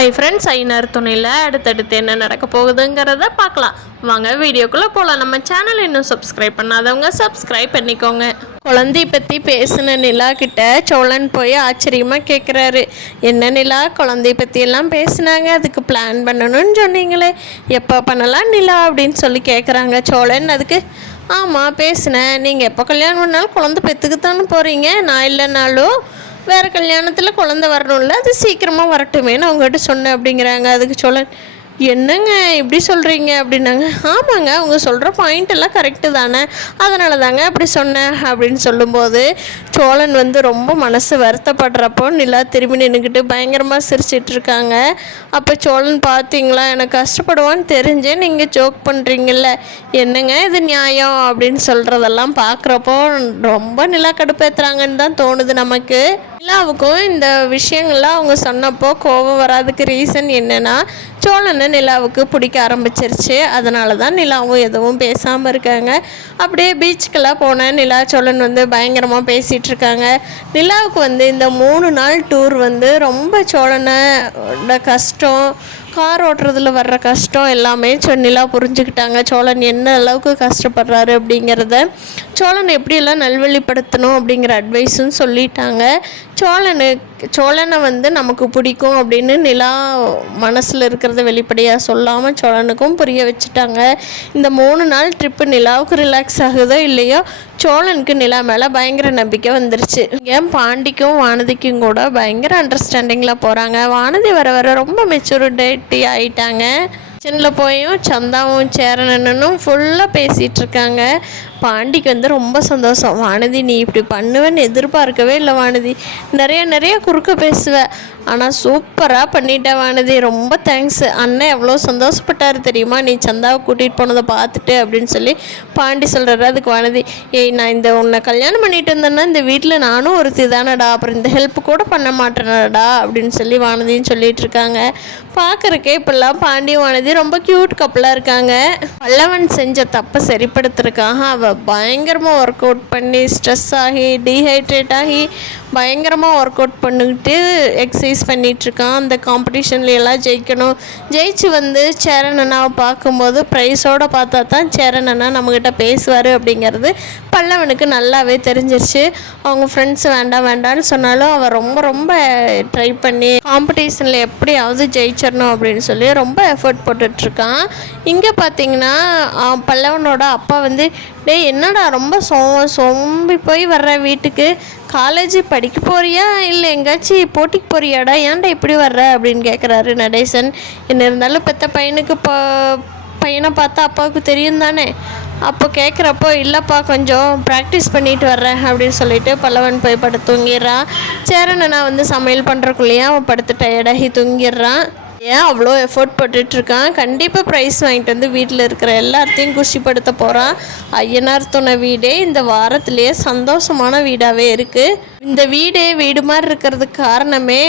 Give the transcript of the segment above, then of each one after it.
Hi friends, ஐநர் துணையில் அடுத்தடுத்து என்ன நடக்க போகுதுங்கிறத பார்க்கலாம். வாங்க வீடியோக்குள்ளே போகலாம். நம்ம சேனல் இன்னும் சப்ஸ்கிரைப் பண்ணாதவங்க சப்ஸ்கிரைப் பண்ணிக்கோங்க. குழந்தை பற்றி பேசின நிலா கிட்ட சோழன் போய் ஆச்சரியமாக கேட்குறாரு. என்ன நிலா, குழந்தை பற்றியெல்லாம் பேசினாங்க, அதுக்கு பிளான் பண்ணணும்னு சொன்னீங்களே, எப்போ பண்ணலாம் நிலா அப்படின்னு சொல்லி கேட்குறாங்க சோழன். அதுக்கு ஆமாம் பேசினேன், நீங்கள் எப்போ கல்யாணம் பண்ணாலும் குழந்தை பெற்றுக்குத்தானே போகிறீங்க, நான் இல்லைனாலும் வேறு கல்யாணத்தில் குழந்த வரணும்ல, அது சீக்கிரமாக வரட்டுமேன்னு அவங்ககிட்ட சொன்னேன் அப்படிங்கிறாங்க. அதுக்கு சோழன், என்னங்க இப்படி சொல்கிறீங்க அப்படின்னாங்க. ஆமாங்க, அவங்க சொல்கிற பாயிண்ட் எல்லாம் கரெக்டு தானே, அதனால தாங்க அப்படி சொன்னேன் அப்படின்னு சொல்லும்போது சோழன் ரொம்ப மனசு வருத்தப்படுறப்போ நிலா திரும்பி நின்றுக்கிட்டு பயங்கரமாக சிரிச்சிட்டு இருக்காங்க. அப்போ சோழன், பார்த்தீங்களா எனக்கு கஷ்டப்படுவான்னு தெரிஞ்சே நீங்கள் ஜோக் பண்ணுறீங்கல்ல, என்னங்க இது நியாயம் அப்படின்னு சொல்கிறதெல்லாம் பார்க்குறப்போ ரொம்ப நிலா கடுப்பேற்றுறாங்கன்னு தான் தோணுது நமக்கு. நிலாவுக்கும் இந்த விஷயங்கள்லாம் அவங்க சொன்னப்போ கோபம் வராதுக்கு ரீசன் என்னென்னா, சோழனை நிலாவுக்கு பிடிக்க ஆரம்பிச்சிருச்சு. அதனால தான் நிலாவும் எதுவும் பேசாமல் இருக்காங்க. அப்படியே பீச்சுக்கெல்லாம் போன நிலா சோழன் பயங்கரமாக பேசிகிட்டு இருக்காங்க. நிலாவுக்கு இந்த 3 நாள் டூர் ரொம்ப சோழனோட கஷ்டம், கார் ஓட்டுறதுல வர்ற கஷ்டம் எல்லாமே நிலா புரிஞ்சுக்கிட்டாங்க. சோழன் என்ன அளவுக்கு கஷ்டப்படுறாரு அப்படிங்கிறத, சோழன் எப்படியெல்லாம் நல்வழிப்படுத்தணும் அப்படிங்கிற அட்வைஸும் சொல்லிட்டாங்க. சோழனை நமக்கு பிடிக்கும் அப்படின்னு நிலா மனசில் இருக்கிறத வெளிப்படையாக சொல்லாமல் சோழனுக்கும் புரிய வச்சுட்டாங்க. இந்த 3 நாள் ட்ரிப்பு நிலாவுக்கு ரிலாக்ஸ் ஆகுதோ இல்லையோ, சோழனுக்கு நிலா மேலே பயங்கர நம்பிக்கை வந்துருச்சு. ஏன் பாண்டிக்கும் வானதிக்கும் கூட பயங்கர அண்டர்ஸ்டாண்டிங்கில் போகிறாங்க. வானதி வர வர ரொம்ப மெச்சூரிட்டி ஆகிட்டாங்க. கிச்சனில் போயும் சந்தாவும் சேரனனும் ஃபுல்லாக பேசிகிட்டு இருக்காங்க. பாண்டிக்கு ரொம்ப சந்தோஷம். வானதி, நீ இப்படி பண்ணுவேன்னு எதிர்பார்க்கவே இல்லை வானதி, நிறைய குறுக்க பேசுவேன், ஆனால் சூப்பராக பண்ணிட்டேன் வானதி, ரொம்ப தேங்க்ஸ், அண்ணன் எவ்வளோ சந்தோஷப்பட்டார் தெரியுமா நீ சந்தாவை கூட்டிகிட்டு போனதை பார்த்துட்டு அப்படின்னு சொல்லி பாண்டி சொல்கிறாரு. அதுக்கு வானதி, ஏய் நான் உன்னை கல்யாணம் பண்ணிட்டு இருந்தேன்னா இந்த வீட்டில் நானும் ஒருத்தி தானடா, அப்புறம் இந்த ஹெல்ப் கூட பண்ண மாட்டேனடா அப்படின்னு சொல்லி வானதின்னு சொல்லிட்டு இருக்காங்க. பார்க்குறக்கே இப்பெல்லாம் பாண்டி வானதி ரொம்ப க்யூட் கப்பலாக இருக்காங்க. பல்லவன் செஞ்ச தப்பை சரிப்படுத்துறதுக்காக அவள் பயங்கரமாக ஒர்க் அவுட் பண்ணி ஸ்ட்ரெஸ் ஆகி டீஹைட்ரேட் ஆகி பயங்கரமாக ஒர்க் அவுட் பண்ணிக்கிட்டு எக்ஸசைஸ் பண்ணிகிட்ருக்கான். அந்த காம்படிஷன்ல எல்லாம் ஜெயிக்கணும். ஜெயிச்சு சேரன் அண்ணாவை பார்க்கும்போது ப்ரைஸோடு பார்த்தா தான் சேரன் அண்ணா நம்மக்கிட்ட பேசுவார் அப்படிங்கிறது பல்லவனுக்கு நல்லாவே தெரிஞ்சிருச்சு. அவங்க ஃப்ரெண்ட்ஸ் வேண்டான்னு சொன்னாலும் அவன் ரொம்ப ட்ரை பண்ணி காம்படிஷனில் எப்படியாவது ஜெயிச்சிடணும் அப்படின்னு சொல்லி ரொம்ப எஃபர்ட் போட்டுட்ருக்கான். இங்கே பார்த்தீங்கன்னா பல்லவனோட அப்பா டேய் என்னடா ரொம்ப சொம்பி போய் வர்ற வீட்டுக்கு, காலேஜ் படிக்க போறியா இல்லை எங்கேயாச்சும் போட்டிக்கு போறியாடா, ஏன்டா இப்படி வர்ற அப்படின்னு கேட்குறாரு நடேசன். என்ன இருந்தாலும் பெற்ற பையனை பார்த்தா அப்பாவுக்கு தெரியும் தானே. அப்போ கேட்குறப்போ, இல்லைப்பா கொஞ்சம் ப்ராக்டிஸ் பண்ணிட்டு வர்றேன் அப்படின்னு சொல்லிட்டு பல்லவன் போய் படுத்து தூங்கிடுறான். சேரனை சமையல் பண்ணுறக்குள்ளேயே அவன் படுத்து டயர்டாகி தூங்கிடுறான். ஏன் அவ்வளோ எஃபோர்ட் போட்டுட்ருக்கான். கண்டிப்பாக ப்ரைஸ் வாங்கிட்டு வீட்டில் இருக்கிற எல்லாத்தையும் குஷிப்படுத்த போகிறான். ஐயனார் துணை வீடே இந்த வாரத்திலேயே சந்தோஷமான வீடாகவே இருக்குது. இந்த வீடு மாதிரி இருக்கிறதுக்கு காரணமே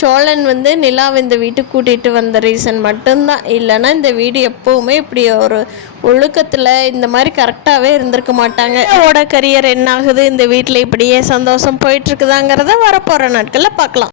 சோழன் நிலாவை இந்த வீட்டுக்கு கூட்டிகிட்டு வந்த ரீசன் மட்டும்தான். இல்லைன்னா இந்த வீடு எப்போவுமே இப்படி ஒரு ஒழுக்கத்தில் இந்த மாதிரி கரெக்டாகவே இருந்திருக்க மாட்டாங்க. ஓட கரியர் என்ன ஆகுது, இந்த வீட்டில் இப்படியே சந்தோஷம் போயிட்டுருக்குதாங்கிறத வரப்போகிற நாட்களில் பார்க்கலாம்.